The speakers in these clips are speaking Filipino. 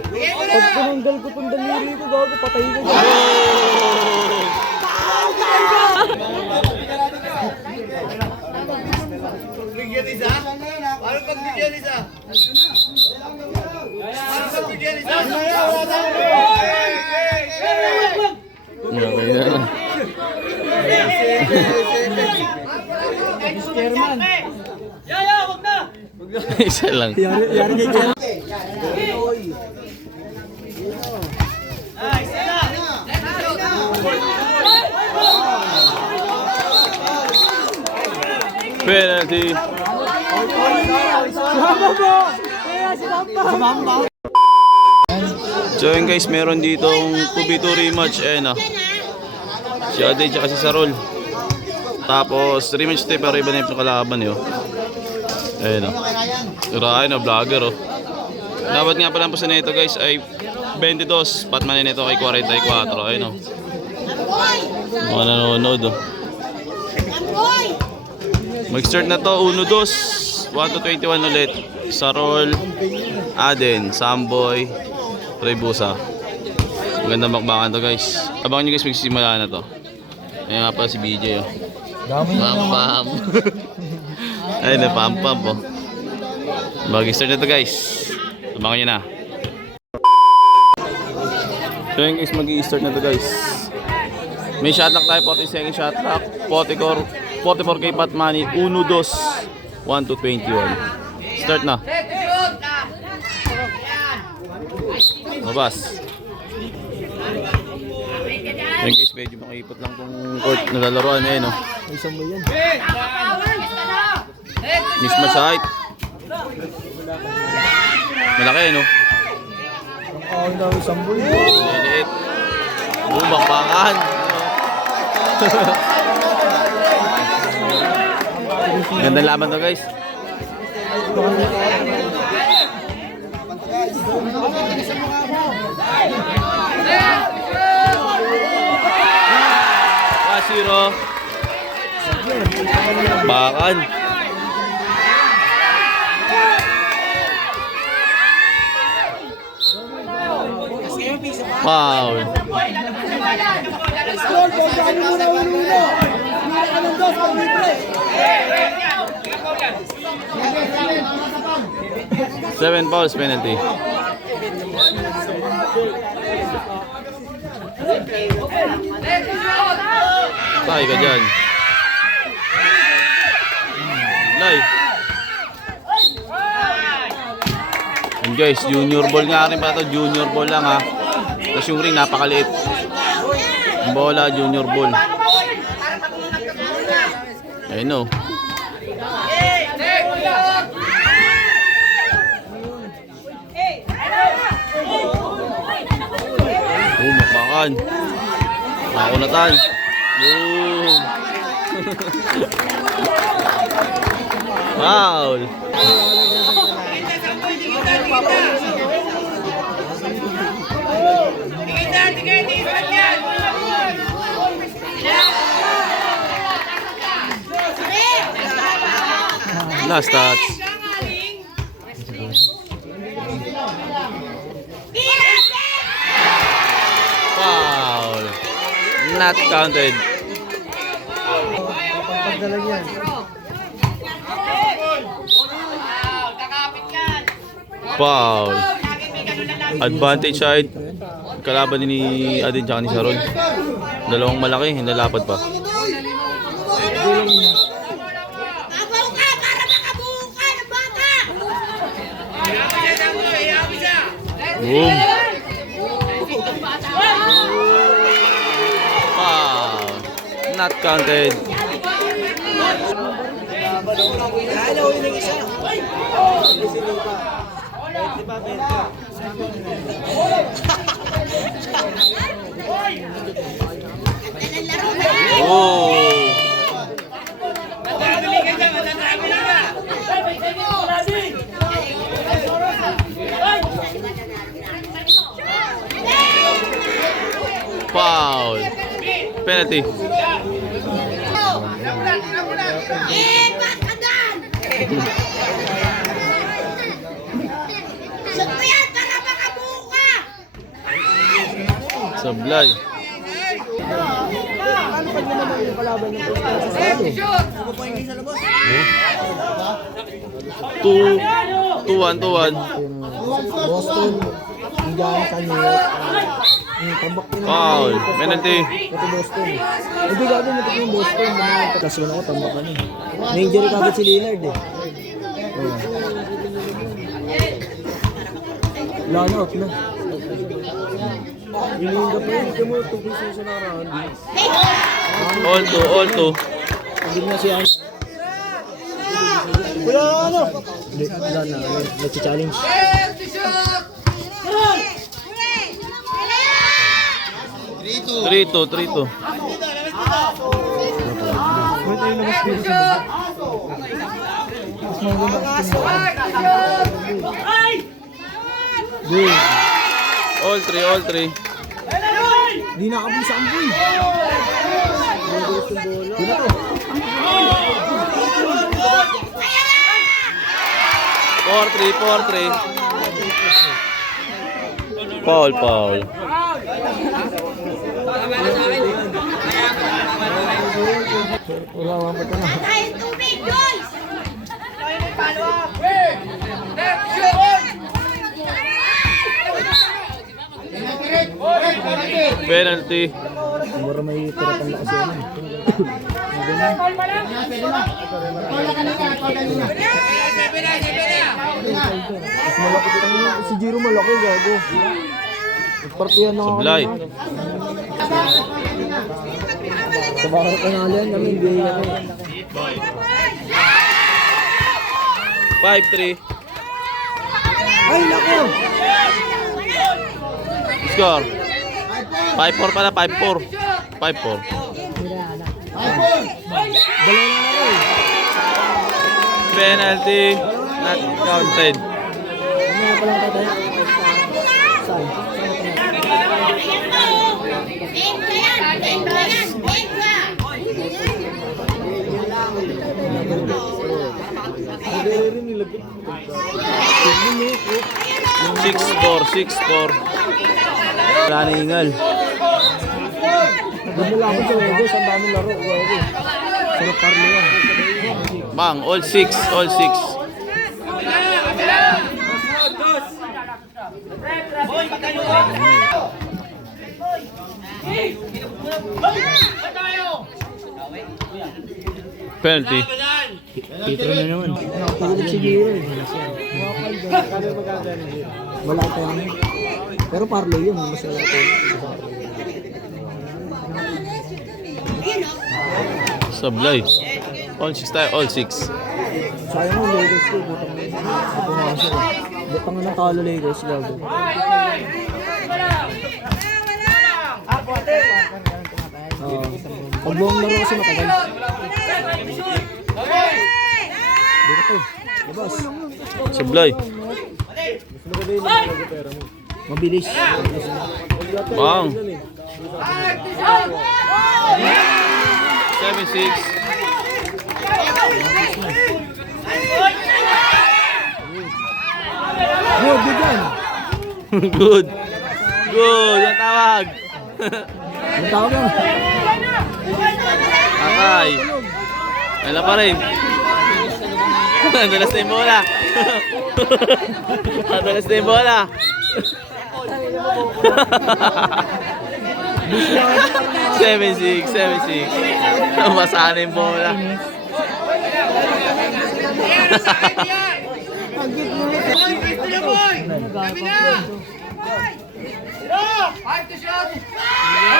Pag tinanggal ko itong daliri ko, gago, patay ko dyan. Bigyan isa? Paano pag bigyan isa? Paano pag bigyan isa? Okay na. Chairman. Wag na! Isa lang. Yari kay Chairman. Penalty. Sumamba po! Kaya sumamba! Sumamba! So yun guys, meron ditong 2v2 rematch. Ayan ah. Si Ade tsaka si Sarol. Tapos rematch tayo pero iba na yung kalaban eh. Ayan ah. Irahay na vlogger oh. Dapat nga pala po sa neto guys ay 22. Patman na nito kay 44. Ayun oh. Mga nanonood oh. Mag-start na to, 1-2, 1-21 ulit. Sarol, Aden, Samboy, Rebusa. Magandang bakbakan to guys. Abangan nyo guys, magsisimula na to. Ayan nga pala si BJ oh. Pam-pam. Ayun na, pam-pam po. Mag-start na to guys. Abangan nyo na. So yun guys, mag-i-start na to guys. May shot lock tayo, 40 second shot lock. 44k pot money, 1-2, 1-21. Start na. Mabas. Yan guys, medyo makipot lang tong court na lalaroan eh no. May isang ba yan? Mismatch height. Malaki no. Ang daw isang boy. Liliit. Bakbakan. Gandang laban to guys. Zero. Bakan. Wow. 7 fouls penalty. Tay ka dyan. Lay. And guys, junior ball nga rin pa to. Junior ball lang ha. Tapos yung ring napakaliit. Ang bola, junior ball. Ayun o. Mapakan. Makunatan. Boom. Foul. Last touch. Foul. Not counted. Foul. Advantage side. Kalaban ni Adin tsaka ni Sarol. Dalawang malaki, hinalapad pa. Boom. Foul. Not counted. Oh. Foul. Penalty. Sablay. Ano pag naman yung kalaban ng Two, 2-1, 2-1. Boston, Indiana kanina. Yung tambak nila. Foul. Penalty. Pati Boston. Hindi gagawin mo yung Boston. Kasi wala ko tambak ka niya. May injury kagad si Lillard eh. Oh. Lana out na. Yung hindi pa yun. Ito mo, tugis yung sinaraan. All two. Hindi na siya. Wala ano? Wala na. Nag-challenge. 3-2. All three. Di nakabuli sa amboy. Di na to. 4-3. Foul. Wala pa na. Penalty. Mura may tira pang lakas yan. Mas malaki ito. Si Jiro malaki, gago. Nagpartihan na ako. Sablay. Sa bakit panalian kami, hindi yan. 5-3. Ay, nako! Score. 5-4 pala, 5-4. 5-4. Dalawa na ako eh. Penalty. Not counted. Ano nga pala tatay? Saan? Six four. Planingal. Bumula ako sa Wegos, ang daming laro. Sarap parlo yan. Bang, all 6. Penalty. Petro na naman. Nakatulog si Jiro eh. Wala pa yan. Pero parlo yun. Masaya ko. Sablay. All 6 tayo, all 6. Sayang ang Lakers ko. Butang nga natalo Lakers. Gago. Pag buong laro kasi matagal. Dito to. Labas. Sablay. Mabilis. Bang. 7-6. Good yan. Good. Ang tawag. Ang tawag yan. Akay. Wala pa rin. Nadulas na yung bola. 7-6. Basahan na yung bola.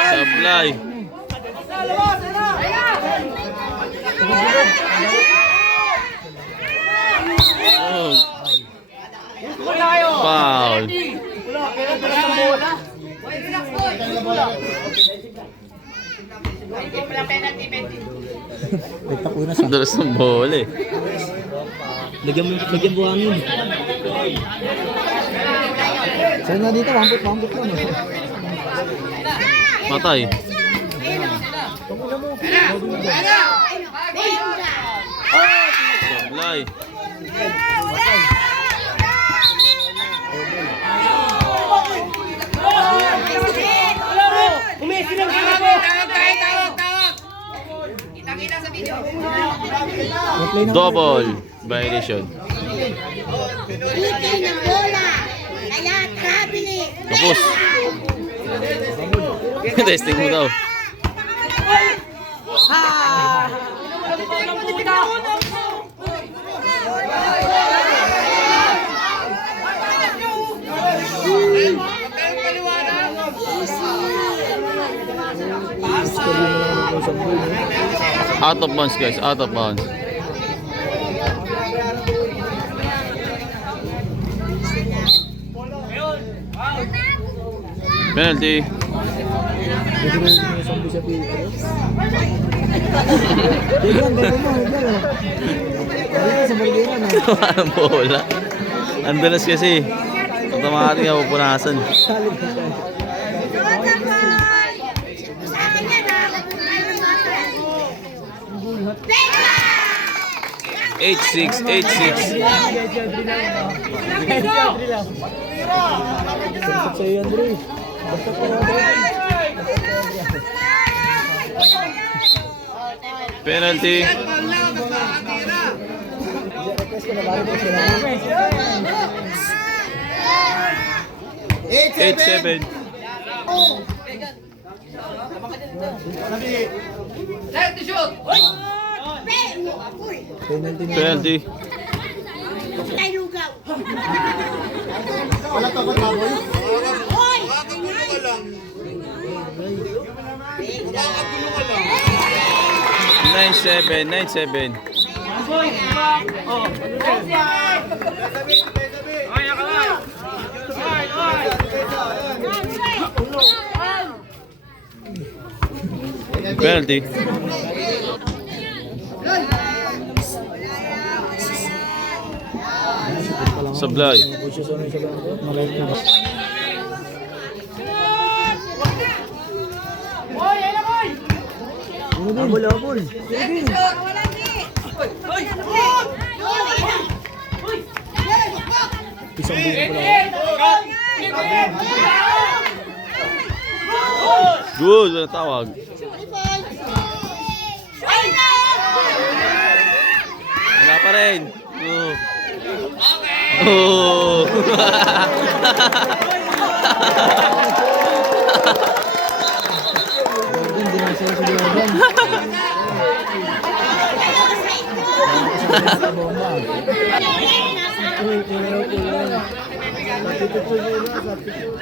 Sablay. Foul. Nagtapo na sa. Dulas ng bola eh. Lagyan buhangin. Saan na dito? Wambot lang. Matay. Sablay. Double violation. Ikay ng bola. Kaya trabili. Tapos. Testing mo daw. Out of bounds guys, out of bounds. Penalty. Pwede mo yung zombie sa Petro. Tignan, meron mo, meron. Ayun sa Margera na. Anong bola? Andalas kasi. Automatic ako punasan. Salit na siya. Sa akin yan ha. 8-6, 8-6. Sarap sa'yo yan, Dre. Basta ko na, Dre. Penalty. Request ko na bago po sila. 8-7. Set to shoot! Penalty mo. Penalty. Tay lugaw. Wala to, ba't baboy? Hoy! Makakagulo ka lang. Makakagulo ka lang. 9-7, 9-7. Penalty. Sablay. Push on sa bangko. Malay na. Abol, abol. Isang buong pala. Good, wala tawag. Wala pa rin. Oh. Gordon, di na siya sa Gordon. Sa bomba. Uy, kinaw, kinaw. Sapitut ko yun, sapitut.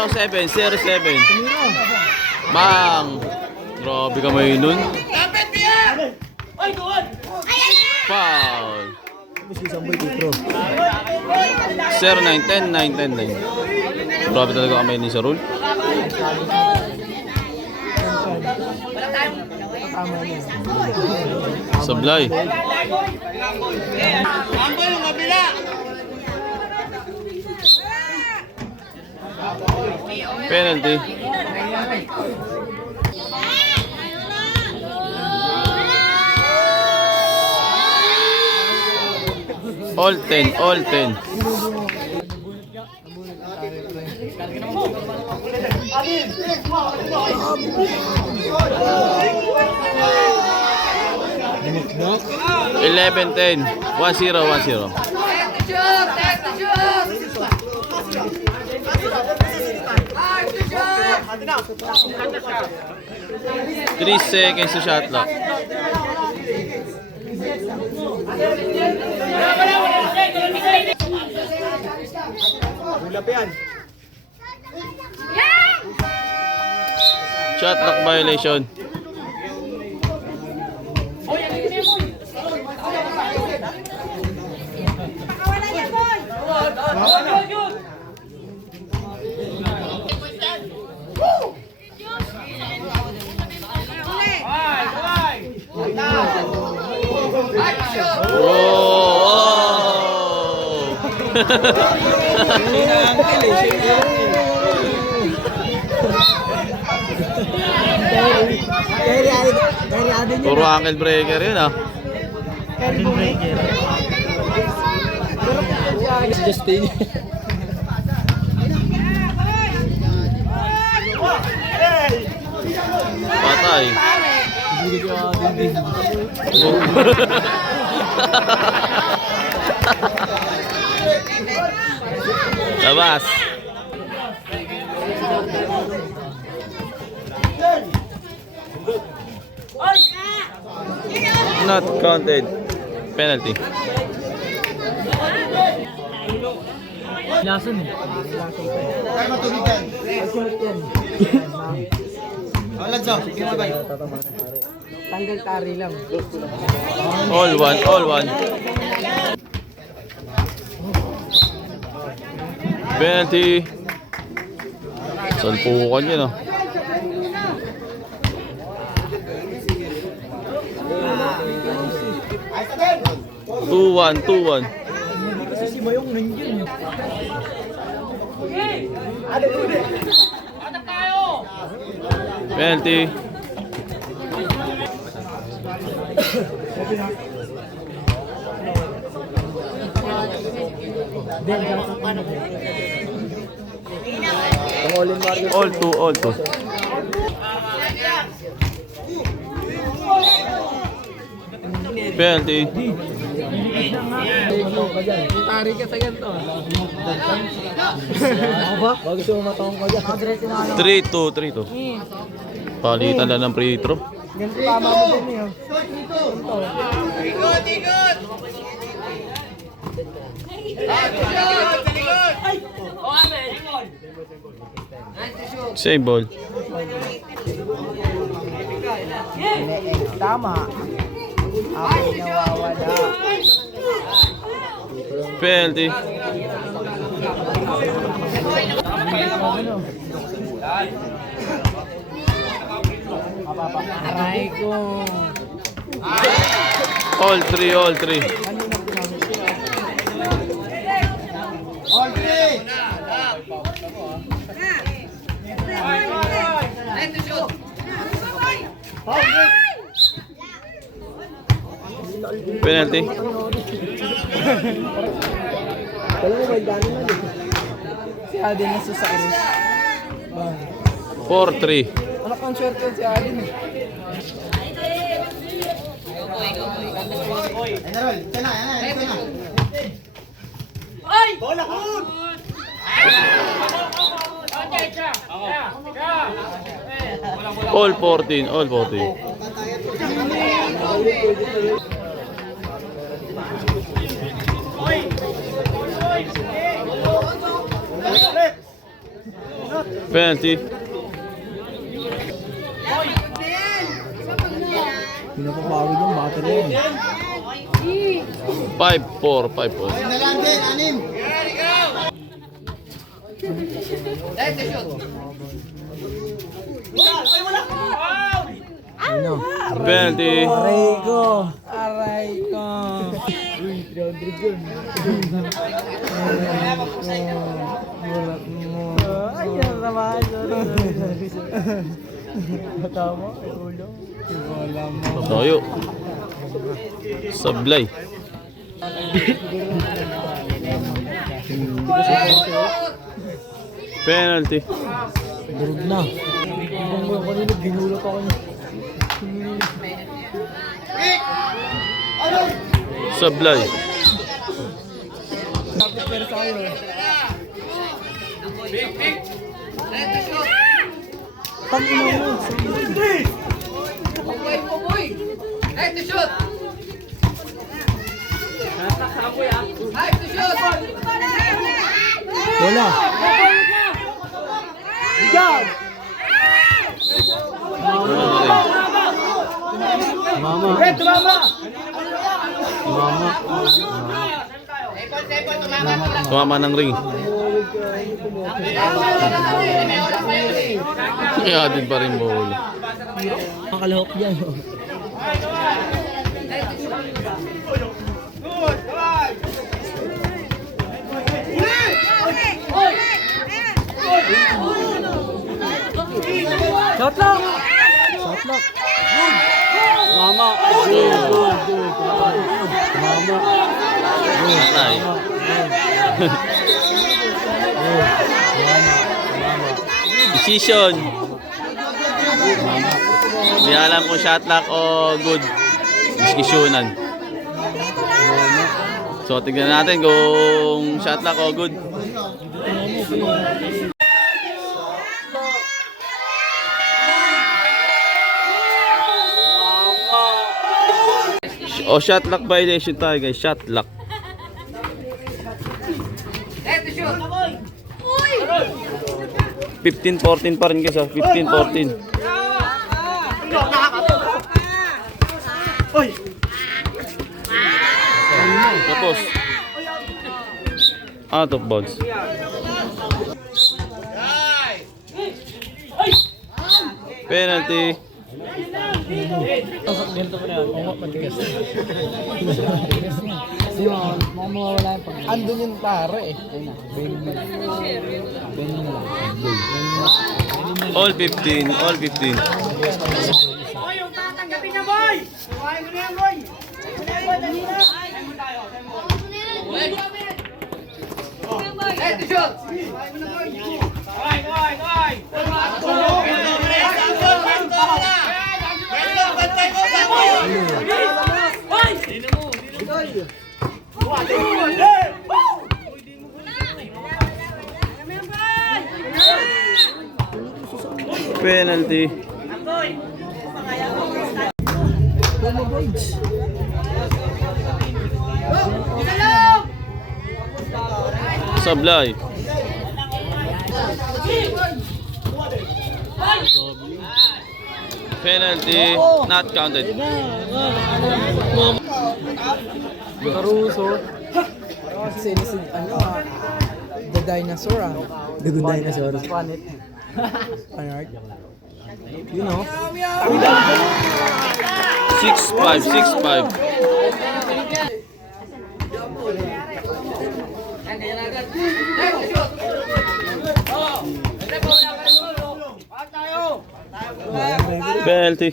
0-7. Bang! Grabe ka may nun. Lapit niya! Foul. Tapos isang boy, Petro. 0-9, 10-9, 10-9. Grabe talaga kamay ni Sarul. Tama niya. Sablay. Ambo yung kabila! Penalty. All 10, all 10. Dinikdak. 11-10. 1-0, 1-0. Set to shoot! Set to shoot! Hard to shoot! 3 seconds to shot clock. Shot clock violation. Kaya adin niya. Puro ankle breaker yun ah. Adin breaker. Si Justin. Patay. Hindi ka hindi. Labas. Not counted. Penalty. Lason eh. Tanggal tari lang. All one, all one. Penalty. Salpukan yun ah. Two one, 2-1. Kasi si Mayong nandiyan eh. Penalty. Pangolin Mario. All two, all two. Penalty. Tari ka sa ganito. Ako ba? Bago siya umatawang ka dyan. 3-2, 3-2. Palitan lang ng free throw. Ganito tama mo din eh. Ikot, ikot! Save ball. Tama. Ako nawawala. Penalty. Aray ko. All three, all three. Penalty. Kaya mo may gano'n na din. Si Adin na sa Aris. 4-3. Anak ng swerte si Adin eh. All 14, all 14. Penalty. Pinapapawid yung battery yan. 5-4, 5-4. Ano? Penalty. Aray ko. Aray ko. Uy, 300 yun. Bulat mo. Ayun naman. Tama, ulo. Wala mo. Tayo. Sablay. Penalty. Durog na. Ibang mo kanina, binulot ako niya. Sablay. Pero sa kayo. Pag-inaw mo. Wala. Bigyan! Mama. Mama. Tumama ng ring. Kaya din pa rin ball. Makalahok dyan. Shot lock! Shot lock! Mama! Good. Mama! Patay. Decision. Hindi alam kung shot lock o good. Diskusyonan. So, tignan natin kung shot lock o good. O, shot lock violation tayo guys. Shot lock. Uy! 15-14 pa rin guys. 15-14. Tapos. Out of bounds. Penalty. Andun yung tara eh. All 15. All 15. Penalty. Sablay. Penalty not counted. Caruso. Sinisid, ano the dinosaur The good dinosaur. Planet. Planet. You know. 6-5. 6-5. Penalty.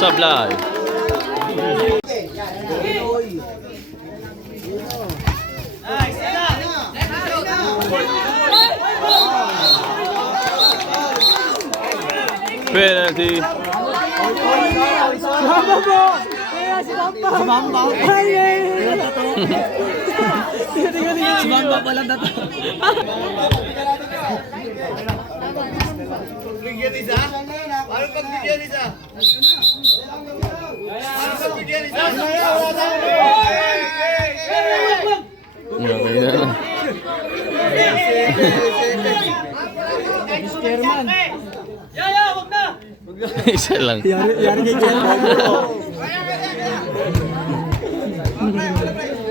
Sablay. Penalty. Pagbigyan isa? Paano pagbigyan isa? Paano pagbigyan isa? Okay na. Chairman. Isa lang. Yari kay Chairman.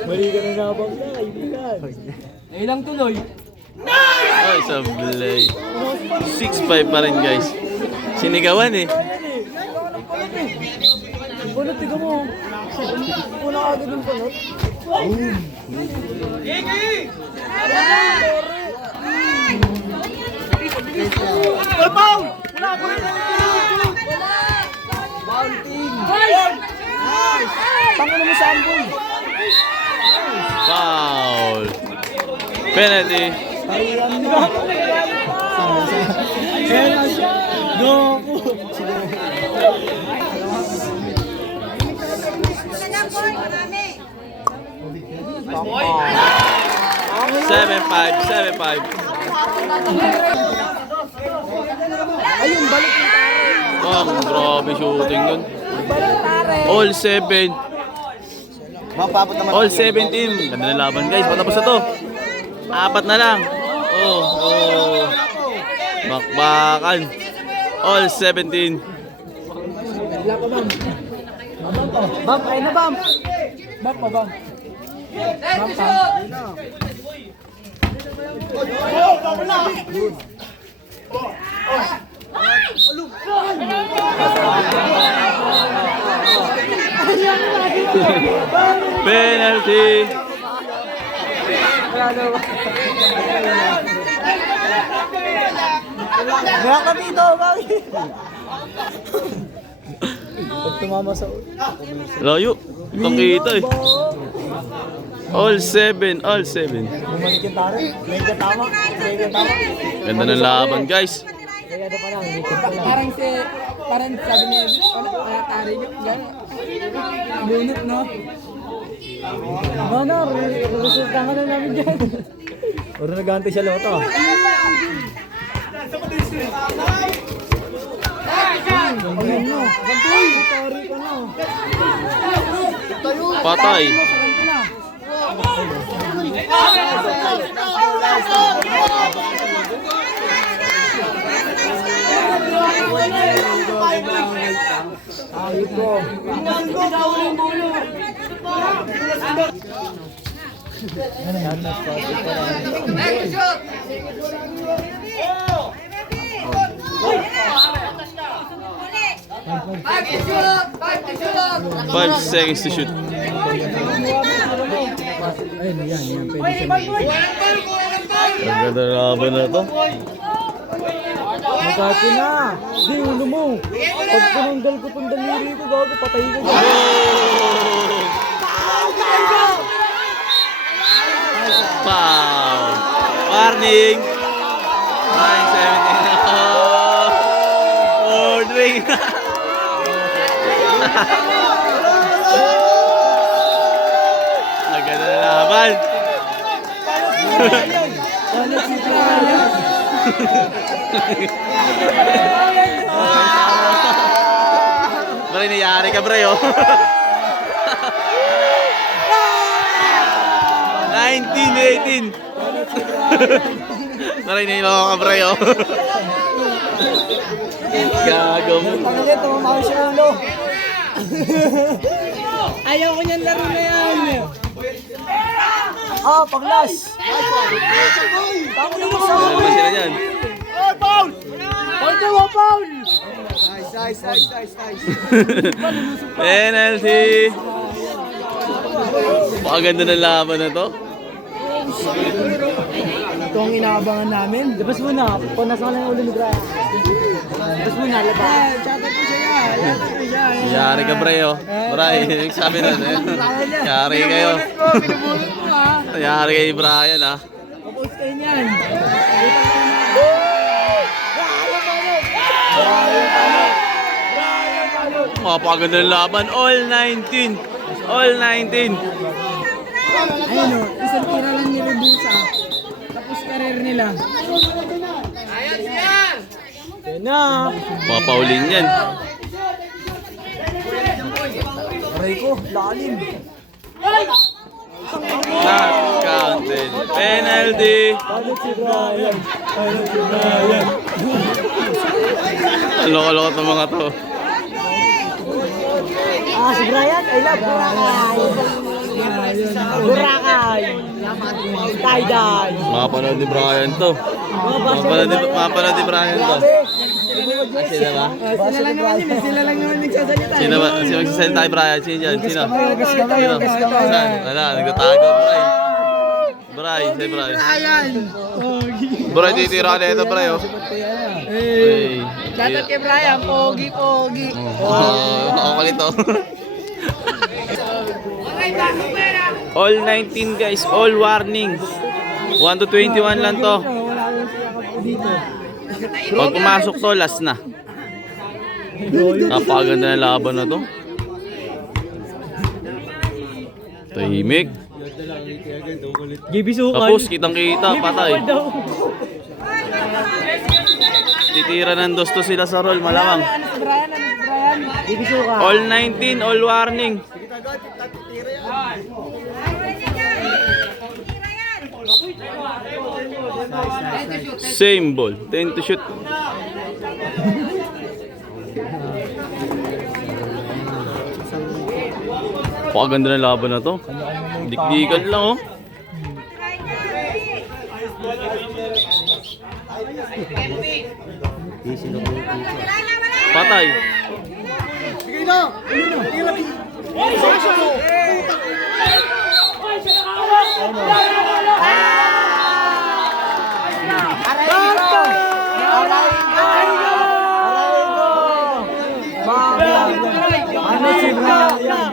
Mali ka na nabang na, kaibigan. Ilang tuloy? Ay, sablay. 6-5 pa rin guys. Sinigawan eh. Punot, tiga mo. Una agad ng punot. Pangulo mo sa ambol. Foul. Penalty. Goku. 7-5. Ayun, balik yung tare. Oh, grabe shooting dun. Balik yung tare. All 7. All 17. Ganda na laban guys. Patapos na to. 4 na lang. Oh. Bakbakan. All 17. Wala pa, bam. Bam, ay na, bam. Bam pa, bam. Bam pa. Penalty. Meron ka dito, bakit? Pag tumama sa ulo. Layo. Kitang kita eh. All 7, all 7. Bumalik yung taro. Medyo tama. Medyo tama. Ganda ng laban guys. Kaya pa lang. Likod pa lang. Parang sabi niya, ano, kaya tari niyo, gano'n. Lunot, no? Ano, resulta ka na namin dyan. Puro nag-aantay siya loto. Ayun no. Gantoy. Tari ka na. Patay. Ayun ko. Five seconds to shoot. Ayun, yan. Pwede siya. Ang ganda ng laban na to. Magkati na. Di, ulo mo. Pag pinanggal ko itong daliri ko, gago, patay ko. Foul. Warning. 9-17. Ordering. Ang ganda ng laban. Bray, nayari ka, Bray, oh. 19-18. Bray, nayiloko ka, Bray, oh. Gago mo. Pangalit, tumamaw siya ulo. Ayaw ko niyan laro na yan. Ah, paglas. Tama na mo sa Ano naman sila dyan? Paul, Paul. Penalty. Pakaganda ng laban na to. Ito ang inaabangan namin. Labas mo na. Punas ka lang yung ulo ni Brian. Labas mo na, labas. Yari ka, Bray, oh. Bray, sabi na, eh. Yari kayo. Yari kay Brian, ah. Kapos kayo niyan. Mapaganda ng laban. All 19. All 19. Ayun o, isang tira lang ni Rebusa. Tapos karir nila. Yan na. Papaulin yan. Aray ko, lalim. Not counted. Penalty. Palit si Brian. Palit si Brian. Ang loko-loko ng mga to. Ah, si Brian, I love Boracay. Boracay. Tie-dye. Makapanood ni Brian to. Makapanood ni Brian to. Ah, sila ba? Sila lang naman yun, sila lang naman nagsasalita. Sino ba? Sino magsasalita kay Brian? Sino dyan? Sino? Gas ka Sino? Saan? Wala, nagtatago, Bray. Bray, si Bray. Ayan. Bray, titira ka na ito, Bray, oh. Hey. Dapat kay Brian, pogi. Ako kalito. All 19 guys, all warning. 1 to 21 lang to. Pag pumasok to, last na. Napakaganda na laban na to. Tahimik. JB Sukan. Tapos kitang kita, patay. Titira ng dos to sila sa roll, malamang. JB Sukan. All 19, all warning. Same ball, 10 to shoot. Pakaganda ng laban na to. Dikdikan lang, oh. Patay. Ano si Brian?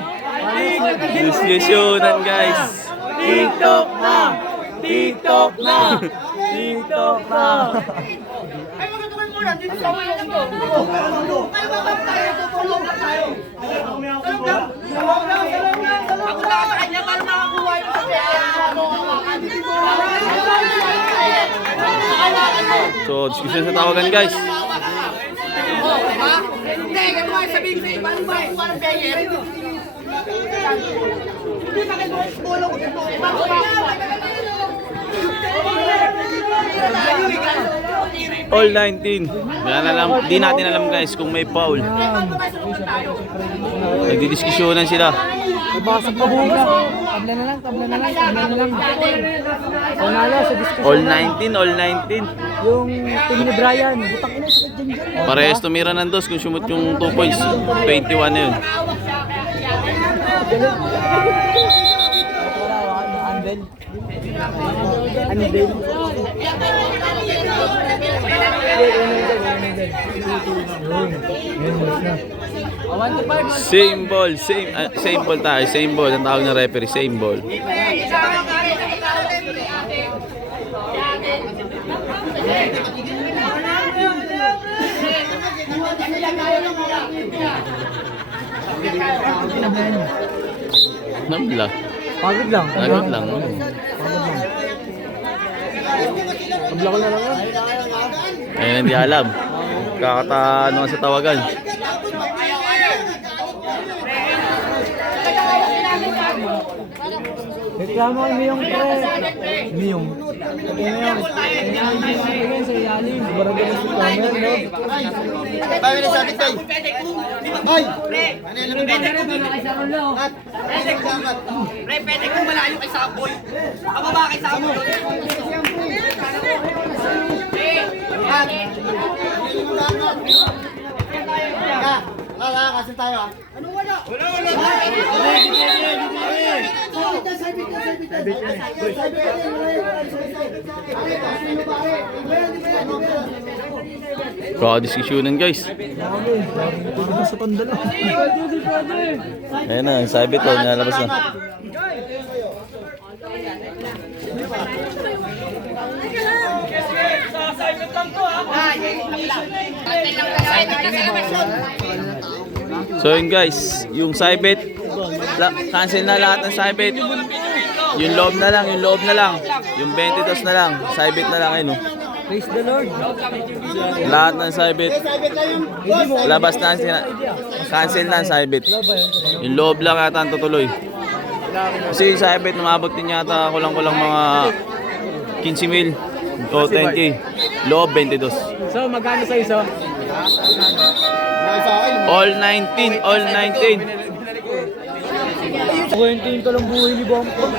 Diskusyonan, guys. TikTok na! TikTok na! TikTok na! Ay, magkakaman muna. Dito sa ulo ko. Ay, babab tayo. Tutulong na tayo. Salong lang. Salong lang. Salong lang. Ako na sa kanya para makakuha yung So, diskusyon sa tawagan guys. Hindi, ganun ay sabihin sa'yo. Paano ba kuha ng penge? Hindi pa kayo tulong. All 19. Di natin alam guys kung may foul. Nagdidiskusyonan sila. Nabasag pa bukas. Tabla na lang, tabla na lang, tabla na lang. Panalo sa diskusyon. All 19, all 19. Yung team ni Brian, butang ina sa dyan. Parehas tumira ng dos kung sumut yung 2 points. 21 na yun. Andel. Same ball, same ball tayo, same ball. Ang tawag ng referee, same ball. Namla. Pagod lang. Agad lang. Tabla ko na lang. Ayun, hindi alam. Kakataano sa tawagan. Reklamo kay Miyong pre. Miyong. Miyong sa ilalim. Barangay na si Kamer, no? Bawi na sa akin tayo. Ay! Pre, pwede kong malayo kay Saboy. Pababa kay Saboy. Wala, kasi tayo ah. Ano wala? Kakadiskusyonan guys. Sa pandalo. Ayun na, sabi to, nalabas na. So yun guys, yung side bet, cancel na lahat ng side bet. Yung loob na lang, yung loob na lang. Yung 22 na lang, side bet na lang ayun oh. Praise the Lord. Lahat ng side bet, labas na, cancel na ang side bet. Yung loob lang yata ang tutuloy. Kasi yung side bet, umabot din yata kulang-kulang mga 15 mil o 10k. Loob 22. So, magkano sa iso? All 19, all 19. Kuwentin ka lang buhay ni Bangkok,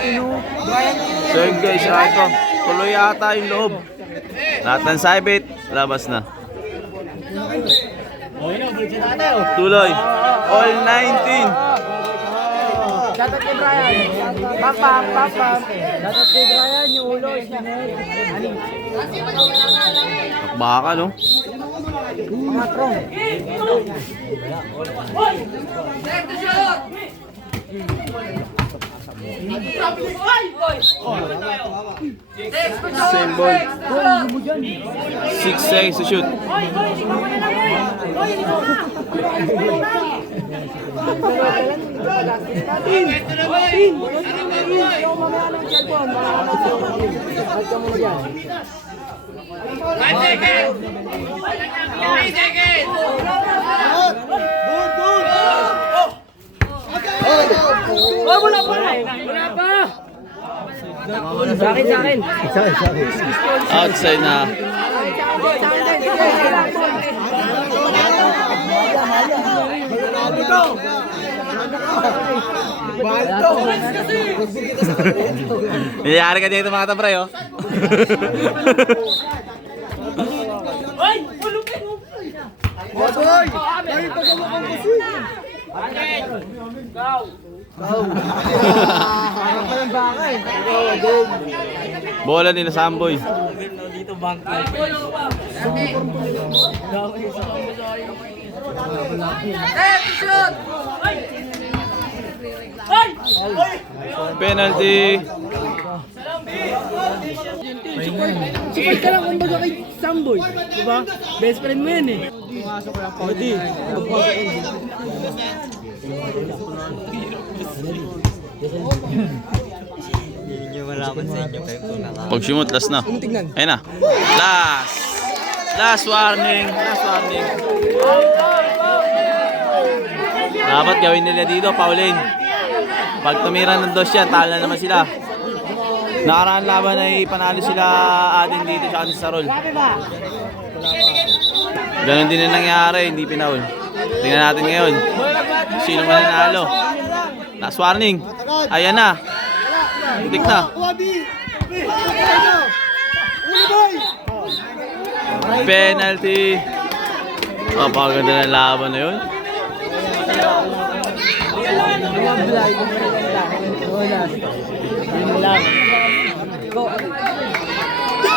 So yun guys, ito. Tuloy ata yung loob. Lahat ng side labas na. Tuloy. All 19. Dapat kay Brian. Pam. Dapat kay Brian, yung ulo. Baka no? Mga trong. Same ball. 6 seconds to shoot. Wala pa. Sa akin. Outside na. Nangyari ka dito mga tabray oh. Bola nila Samboy. Penalty. Support ka lang kumbaga kay Samboy. Diba? Best friend mo yan eh. Pwede. Pag simot, last na. Ayun na. Last. Last warning. Last warning. Dapat gawin nila dito, Pauline. Pag tumira ng dos yan, talo na naman sila. Nakaraan laban ay panalo sila atin dito sa Sarol. Ganon din ang nangyari, hindi pinaul. Tingnan natin ngayon. Sino man nanalo? Last warning. Ayan na. Putik na. Penalty. Napakaganda ng laban na yun.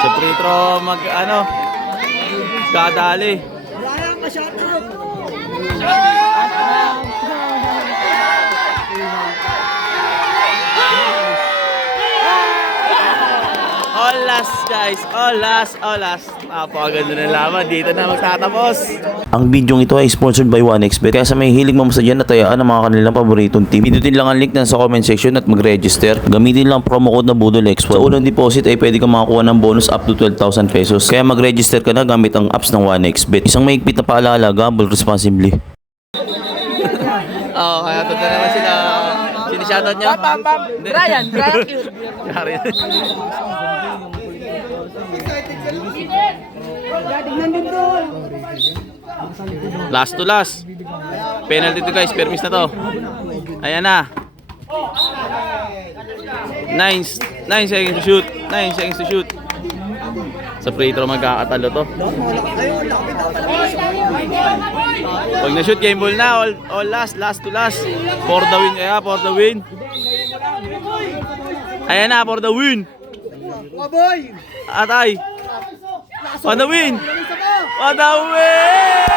Sa free throw kadali. All last guys, all last. Napakaganda ng laban, dito na magtatapos. Ang bidyong ito ay sponsored by 1xBet. Kaya sa may hilig mamasadyan at tayaan ang mga kanilang paboritong team, pindutin lang ang link na sa comment section at mag-register. Gamitin lang promo code na BudolX1. Sa unang deposit ay pwede kang makakuha ng bonus up to 12,000 pesos. Kaya mag-register ka na gamit ang apps ng 1xBet. Isang mahigpit na paalala, gamble responsibly. Kaya totoo naman sila. Sini-shoutout niya? Brian cute. Yari. Last to last. Penalty to guys, permis na to. Ayan na. 9 seconds to shoot. 9 seconds to shoot. Sa free throw magkakatalo to. Pag na-shoot, game ball na. All last to last. For the win kaya, for the win. Ayan na, for the win. Atay. For the win. For the win.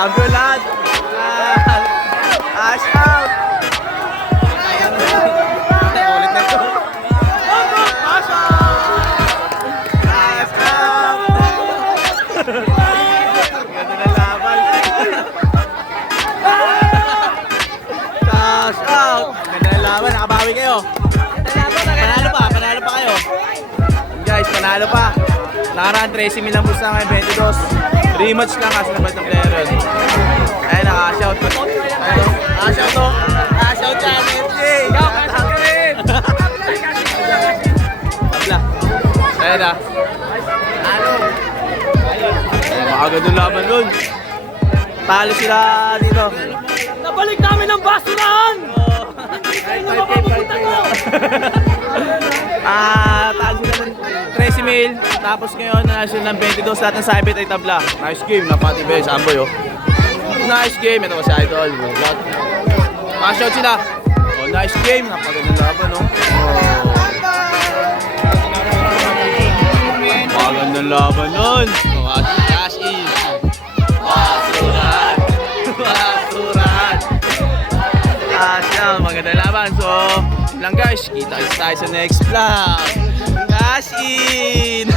Champion lahat. Ash out. Ulit na to. Ash out. Ash out. Ganda na laban. Ash out. Ganda na laban. Nakabawi kayo. Panalo pa kayo. Guys, panalo pa. Nakaraan 13 lang po sa ngayon, 22. Rematch lang kasi naman ng player yun. Ayun, naka-shout. Ayun, naka-shout to. Naka-shout yan, FJ. Tabla. Ayun na. Makagad yung laban nun. Talo sila dito. Nabalik namin ang basurahan! Hindi na mapapunta to! Talo sila ng 13 mil. Tapos ngayon, national ng 22. Lahat ng sabit ay tabla. Nice game. Napatibay sa Amboy, oh. Nice game. Ito ko si Idol. Pass-out sila. Oh, nice game. Napagandang laban, oh. Napagandang laban nun. Cash in. Basuran. Basuran. Magandang laban. So, lang guys. Kita tayo sa next vlog. Cash in.